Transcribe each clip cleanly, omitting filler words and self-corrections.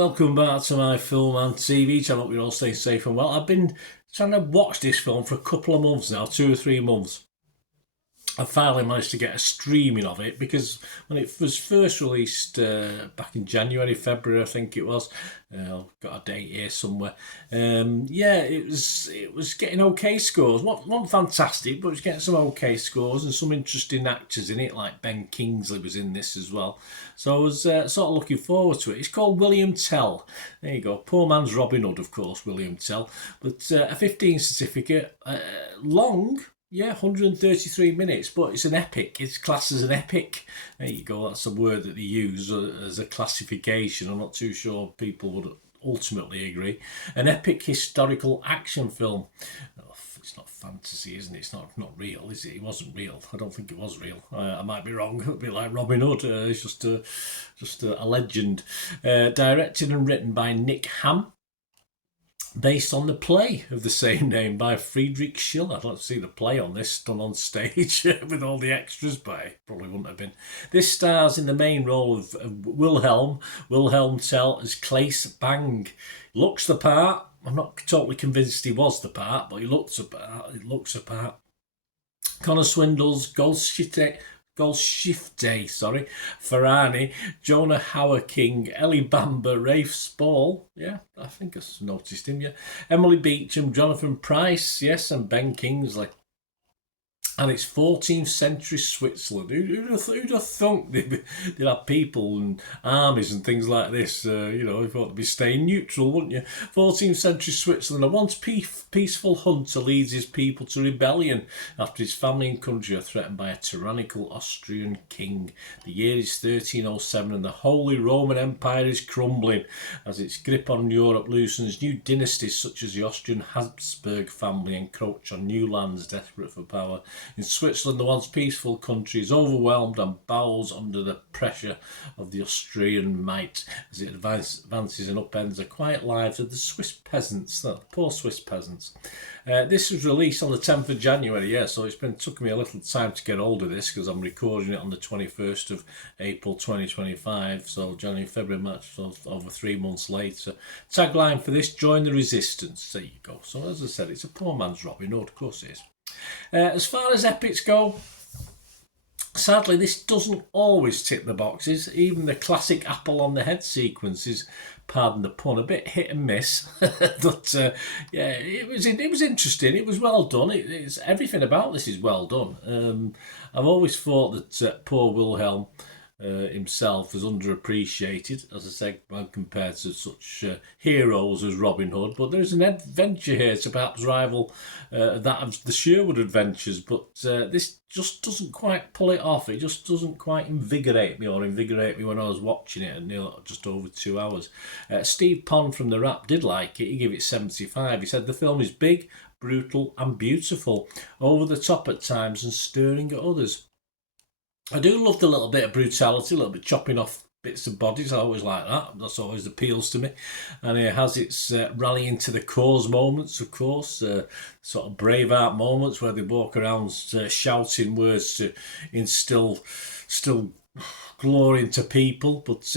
welcome back to my film and TV channel. Hope you're all staying safe and well. I've been trying to watch this film for a couple of months now, 2 or 3 months. I finally managed to get a streaming of it because when it was first released back in January, February, I think it was. I've got a date here somewhere. It was getting okay scores. Not fantastic, but it was getting some okay scores and some interesting actors in it, like Ben Kingsley was in this as well. So I was sort of looking forward to it. It's called William Tell. There you go. Poor man's Robin Hood, of course, William Tell. But a 15 certificate, long. Yeah, 133 minutes, but it's an epic. It's classed as an epic. There you go. That's a word that they use as a classification. I'm not too sure people would ultimately agree. An epic historical action film. Oh, it's not fantasy, isn't it? It's not real, is it? It wasn't real. I don't think it was real. I might be wrong. It'd be like Robin Hood. It's just a legend. Directed and written by Nick Ham, based on the play of the same name by Friedrich Schiller. I'd like to see the play on this done on stage with all the extras, but it probably wouldn't have been. This stars in the main role of Wilhelm Tell as Claes Bang. Looks the part. I'm not totally convinced he was the part, but he looks the part. Connor Swindles, Golshite, Ferrani, Jonah Hauer King, Ellie Bamber, Rafe Spall, yeah, I think I noticed him, yeah, Emily Beecham, Jonathan Pryce, yes, and Ben Kingsley. And it's 14th century Switzerland. Who'd have thunk they'd have people and armies and things like this? You thought they'd be staying neutral, wouldn't you? 14th century Switzerland. A once peaceful hunter leads his people to rebellion after his family and country are threatened by a tyrannical Austrian king. The year is 1307 and the Holy Roman Empire is crumbling as its grip on Europe loosens. New dynasties such as the Austrian Habsburg family encroach on new lands desperate for power. In Switzerland, the once peaceful country is overwhelmed and bows under the pressure of the Austrian might as it advances and upends the quiet lives of the Swiss peasants, the poor Swiss peasants. This was released on the 10th of January, so took me a little time to get hold of this because I'm recording it on the 21st of April 2025, so January, February, March, so over 3 months later. Tagline for this, join the resistance. There you go. So as I said, it's a poor man's Robin Hood, of course it is. As far as epics go, sadly this doesn't always tick the boxes. Even the classic apple on the head sequence is, pardon the pun, a bit hit and miss. But it was interesting. It was well done. It's everything about this is well done. I've always thought that poor Wilhelm himself was underappreciated, as I said, when compared to such heroes as Robin Hood. But there's an adventure here to perhaps rival that of the Sherwood adventures, but this just doesn't quite pull it off. It just doesn't quite invigorate me when I was watching it at just over 2 hours. Steve Pond from The Wrap did like it. He gave it 75. He said the film is big, brutal and beautiful, over the top at times and stirring at others. I do love the little bit of brutality, a little bit chopping off bits of bodies. I always like that. That's always appeals to me. And it has its rallying to the cause moments, of course, sort of Braveheart moments where they walk around shouting words to instill glory into people. But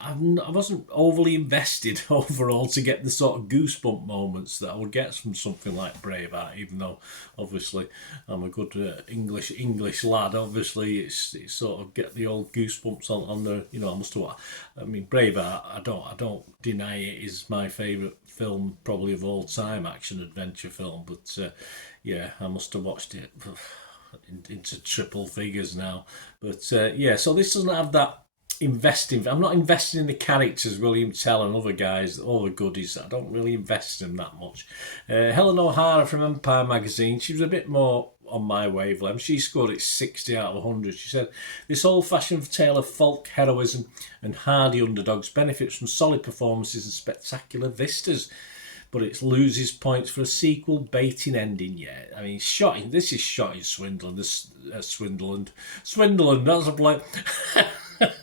I wasn't overly invested overall to get the sort of goosebump moments that I would get from something like Braveheart, even though obviously I'm a good English lad. Obviously it's sort of get the old goosebumps on the, Braveheart, I don't deny it is my favourite film probably of all time, action adventure film, but I must have watched it into triple figures now. But so this doesn't have that I'm not investing in the characters, William Tell and other guys, all the goodies. I don't really invest in them that much. Helen O'Hara from Empire magazine, she was a bit more on my wavelength. She scored it 60 out of 100. She said, this old-fashioned tale of folk heroism and hardy underdogs benefits from solid performances and spectacular vistas, but it loses points for a sequel baiting ending. I mean, this is shot in Swindon. Swindon. That's a bloke.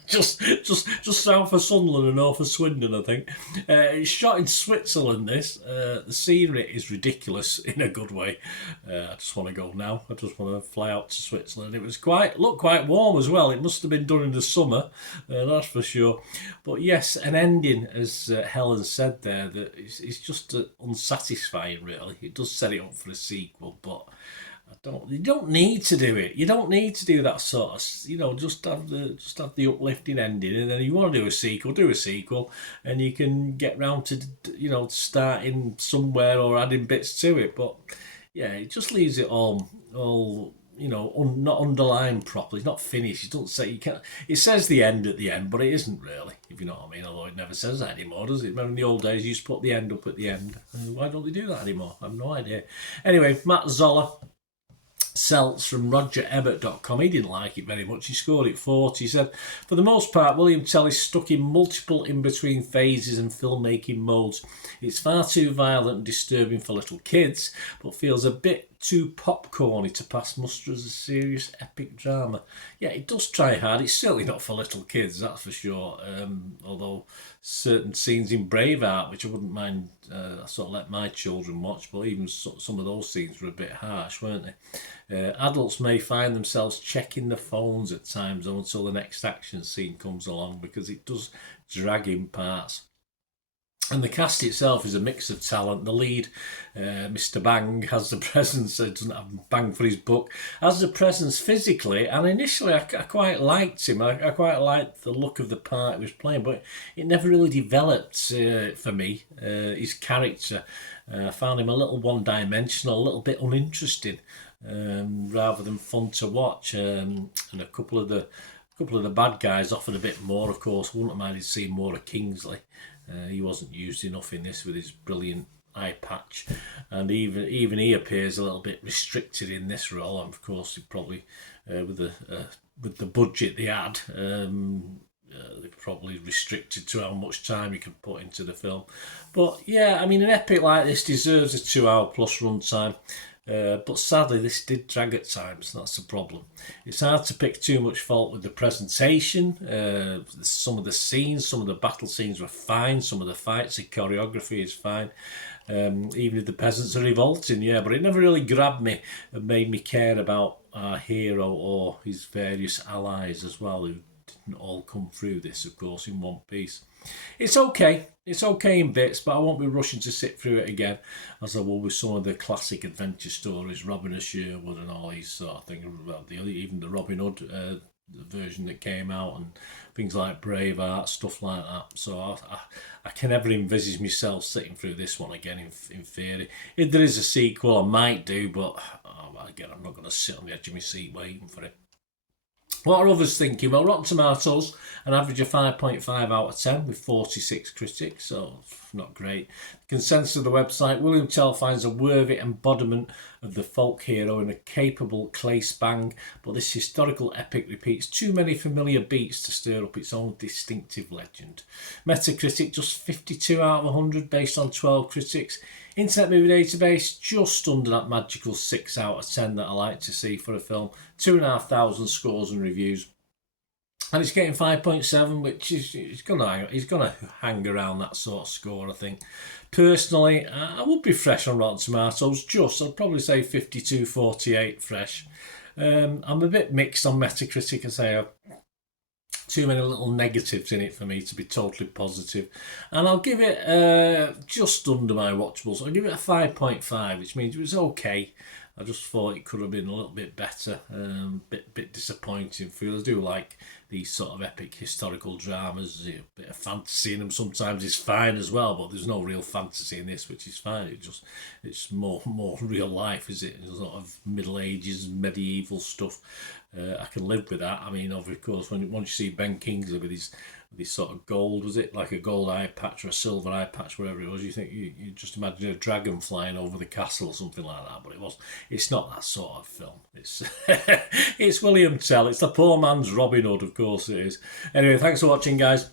just south of Sunderland and north of Swindon, I think. It's shot in Switzerland. The scenery is ridiculous in a good way. I just want to go now. I just want to fly out to Switzerland. It was looked quite warm as well. It must have been done in the summer, that's for sure. But yes, an ending, as Helen said there, that is just unsatisfying. Really, it does set it up for a sequel, but. You don't need to do it. You don't need to do that sort of, just have the uplifting ending, and then you want to do a sequel, and you can get round to, starting somewhere or adding bits to it. But yeah, it just leaves it all, not underlined properly. It's not finished. It doesn't say you can't. It says the end at the end, but it isn't really, if you know what I mean. Although it never says that anymore, does it? Remember in the old days, you used to put the end up at the end. Why don't they do that anymore? I have no idea. Anyway, Matt Zoller. Celts from RogerEbbott.com. He didn't like it very much. He scored it 40. He said, for the most part, William Tell is stuck in multiple in-between phases and filmmaking modes. It's far too violent and disturbing for little kids, but feels a bit too popcorny to pass muster as a serious epic drama. Yeah, it does try hard. It's certainly not for little kids, that's for sure. Although certain scenes in Braveheart, which I wouldn't mind, I sort of let my children watch, but even some of those scenes were a bit harsh, weren't they? Adults may find themselves checking the phones at times until the next action scene comes along, because it does drag in parts. And the cast itself is a mix of talent. The lead, Mr. Bang, has the presence, doesn't have Bang for his book, has the presence physically, and initially I quite liked him. I quite liked the look of the part he was playing, but it never really developed for me, his character. I found him a little one-dimensional, a little bit uninteresting, rather than fun to watch. And a couple of the bad guys offered a bit more, of course. Wouldn't have minded seeing more of Kingsley. He wasn't used enough in this with his brilliant eye patch, and even he appears a little bit restricted in this role. And of course, he probably with the budget they had, they probably restricted to how much time you can put into the film. But yeah, I mean, an epic like this deserves a 2-hour plus runtime. But sadly, this did drag at times. That's the problem. It's hard to pick too much fault with the presentation. Some of the scenes, some of the battle scenes were fine. Some of the fights, the choreography is fine. Even if the peasants are revolting, yeah. But it never really grabbed me and made me care about our hero or his various allies as well, who didn't all come through this, of course, in one piece. It's okay in bits, but I won't be rushing to sit through it again, as I will with some of the classic adventure stories, Robin of Sherwood and all these sort of things, even the Robin Hood version that came out, and things like Braveheart, stuff like that. So I can never envisage myself sitting through this one again in theory. If there is a sequel, I might do, but again, I'm not going to sit on the edge of my seat waiting for it. What are others thinking? Well, Rotten Tomatoes, an average of 5.5 out of 10 with 46 critics, so not great. The consensus of the website, William Tell finds a worthy embodiment of the folk hero in a capable Clay Spang, but this historical epic repeats too many familiar beats to stir up its own distinctive legend. Metacritic, just 52 out of 100 based on 12 critics. Internet Movie Database, just under that magical 6 out of 10 that I like to see for a film. 2,500 scores and reviews. And it's getting 5.7, which is he's gonna hang around that sort of score, I think. Personally, I would be fresh on Rotten Tomatoes. I'd probably say 52-48 fresh. I'm a bit mixed on Metacritic, I say. Too many little negatives in it for me to be totally positive. And I'll give it just under my watchables. I'll give it a 5.5, which means it was okay. I just thought it could have been a little bit better. Bit disappointing for you. I do like these sort of epic historical dramas. A bit of fantasy in them sometimes is fine as well, but there's no real fantasy in this, which is fine. It's more real life, is it? Sort of Middle Ages, medieval stuff. I can live with that. I mean, of course, once you see Ben Kingsley with his sort of gold, was it like a gold eye patch or a silver eye patch, whatever it was, you think you just imagine a dragon flying over the castle or something like that. But it's not that sort of film. It's it's William Tell. It's the poor man's Robin Hood, of course it is. Anyway, thanks for watching, guys.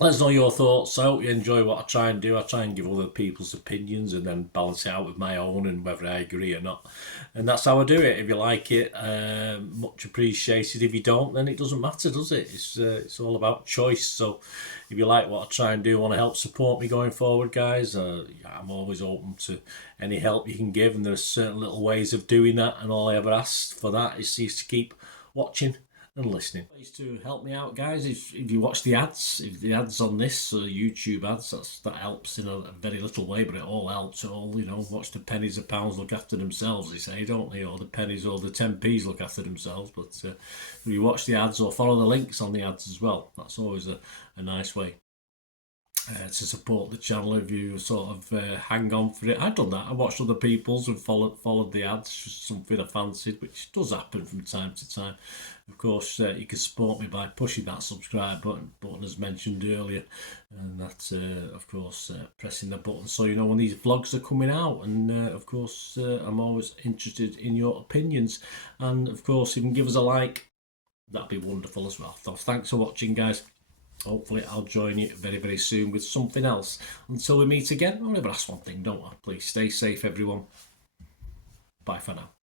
Let us know your thoughts. So I hope you enjoy what I try and do. I try and give other people's opinions and then balance it out with my own and whether I agree or not. And that's how I do it. If you like it, much appreciated. If you don't, then it doesn't matter, does it? It's all about choice. So if you like what I try and do, want to help support me going forward, guys, I'm always open to any help you can give. And there's certain little ways of doing that. And all I ever ask for that is to keep watching and listening. Ways to help me out, guys, if you watch the ads, if the ads on this YouTube ads, that helps in a very little way, but it all helps. It all, watch the pennies and pounds look after themselves, they say, don't they? Or the pennies or the 10p's look after themselves. But if you watch the ads or follow the links on the ads as well, that's always a nice way to support the channel. If you sort of hang on for it, I've done that. I watched other people's and followed the ads, just something I fancied, which does happen from time to time. Of course, you can support me by pushing that subscribe button as mentioned earlier, and that's of course pressing the button so you know when these vlogs are coming out. And of course, I'm always interested in your opinions, and of course, if you can give us a like, that'd be wonderful as well. So thanks for watching, guys. Hopefully I'll join you very, very soon with something else. Until we meet again, I'll never ask one thing, don't I? Please stay safe, everyone. Bye for now.